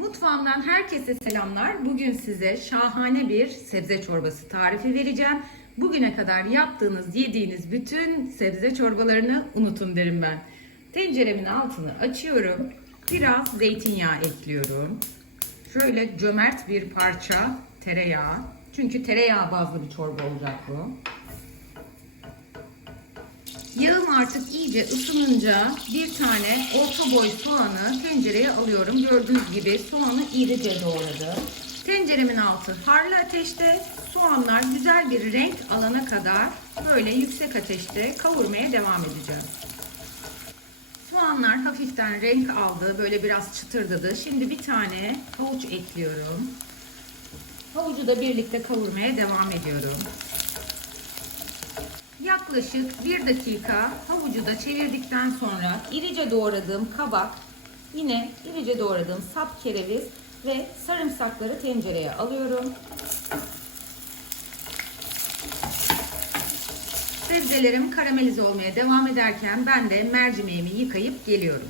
Mutfağımdan herkese selamlar. Bugün size şahane bir sebze çorbası tarifi vereceğim. Bugüne kadar yaptığınız, yediğiniz bütün sebze çorbalarını unutun derim ben. Tenceremin altını açıyorum. Biraz zeytinyağı ekliyorum. Şöyle cömert bir parça tereyağı. Çünkü tereyağı bazlı bir çorba olacak bu. Yağım artık iyice ısınınca bir tane orta boy soğanı tencereye alıyorum. Gördüğünüz gibi soğanı irice doğradım. Tenceremin altı harlı ateşte soğanlar güzel bir renk alana kadar böyle yüksek ateşte kavurmaya devam edeceğim. Soğanlar hafiften renk aldı. Böyle biraz çıtırdadı. Şimdi bir tane havuç ekliyorum. Havucu da birlikte kavurmaya devam ediyorum. Yaklaşık 1 dakika havucu da çevirdikten sonra irice doğradığım kabak, yine irice doğradığım sap kereviz ve sarımsakları tencereye alıyorum. Sebzelerim karamelize olmaya devam ederken ben de mercimeğimi yıkayıp geliyorum.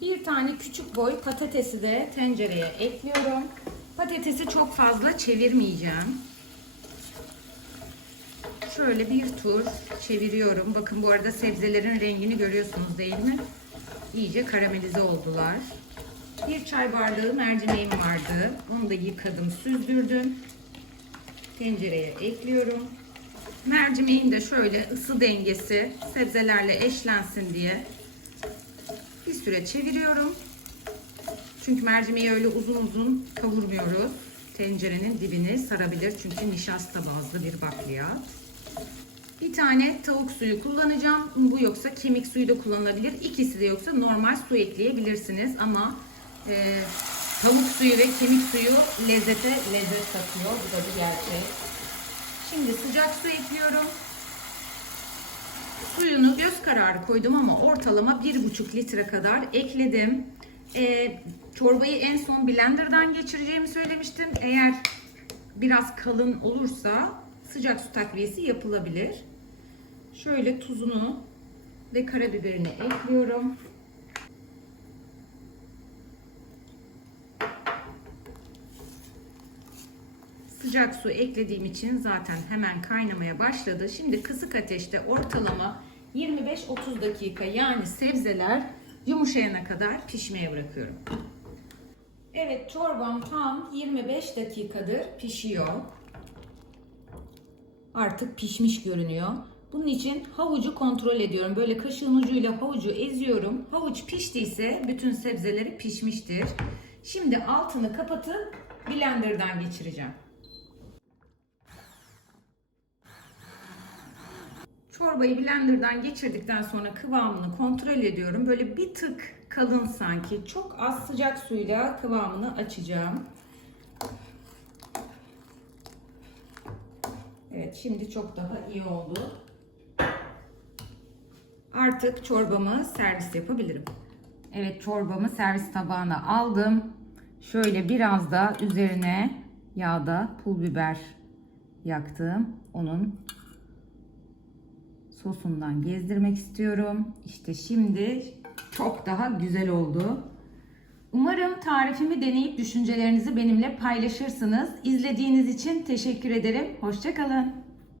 Bir tane küçük boy patatesi de tencereye ekliyorum. Patatesi çok fazla çevirmeyeceğim. Şöyle bir tur çeviriyorum. Bakın bu arada sebzelerin rengini görüyorsunuz değil mi? İyice karamelize oldular. Bir çay bardağı mercimeğim vardı. Onu da yıkadım, süzdürdüm. Tencereye ekliyorum. Mercimeğin de şöyle ısı dengesi sebzelerle eşlensin diye bir süre çeviriyorum. Çünkü mercimeği öyle uzun uzun kavurmuyoruz. Tencerenin dibini sarabilir çünkü nişasta bazlı bir bakliyat. Bir tane tavuk suyu kullanacağım. Bu yoksa kemik suyu da kullanılabilir. İkisi de yoksa normal su ekleyebilirsiniz ama e, tavuk suyu ve kemik suyu lezzete lezzet katıyor. Bu da bir gerçek. Şimdi sıcak su ekliyorum. Suyunu göz kararı koydum ama ortalama 1,5 litre kadar ekledim. E, çorbayı en son blenderdan geçireceğimi söylemiştim. Eğer biraz kalın olursa sıcak su takviyesi yapılabilir. Şöyle tuzunu ve karabiberini ekliyorum. Sıcak su eklediğim için zaten hemen kaynamaya başladı. Şimdi kısık ateşte ortalama 25-30 dakika yani sebzeler yumuşayana kadar pişmeye bırakıyorum. Evet çorbam tam 25 dakikadır pişiyor. Artık pişmiş görünüyor. Bunun için havucu kontrol ediyorum. Böyle kaşığın ucuyla havucu eziyorum. Havuç piştiyse bütün sebzeleri pişmiştir. Şimdi altını kapatıp blenderdan geçireceğim. Çorbayı blenderdan geçirdikten sonra kıvamını kontrol ediyorum. Böyle bir tık kalın sanki. Çok az sıcak suyla kıvamını açacağım. Evet şimdi çok daha iyi oldu. Artık çorbamı servis yapabilirim. Evet çorbamı servis tabağına aldım. Şöyle biraz da üzerine yağda pul biber yaktım. Onun sosundan gezdirmek istiyorum. İşte şimdi çok daha güzel oldu. Umarım tarifimi deneyip düşüncelerinizi benimle paylaşırsınız. İzlediğiniz için teşekkür ederim. Hoşçakalın.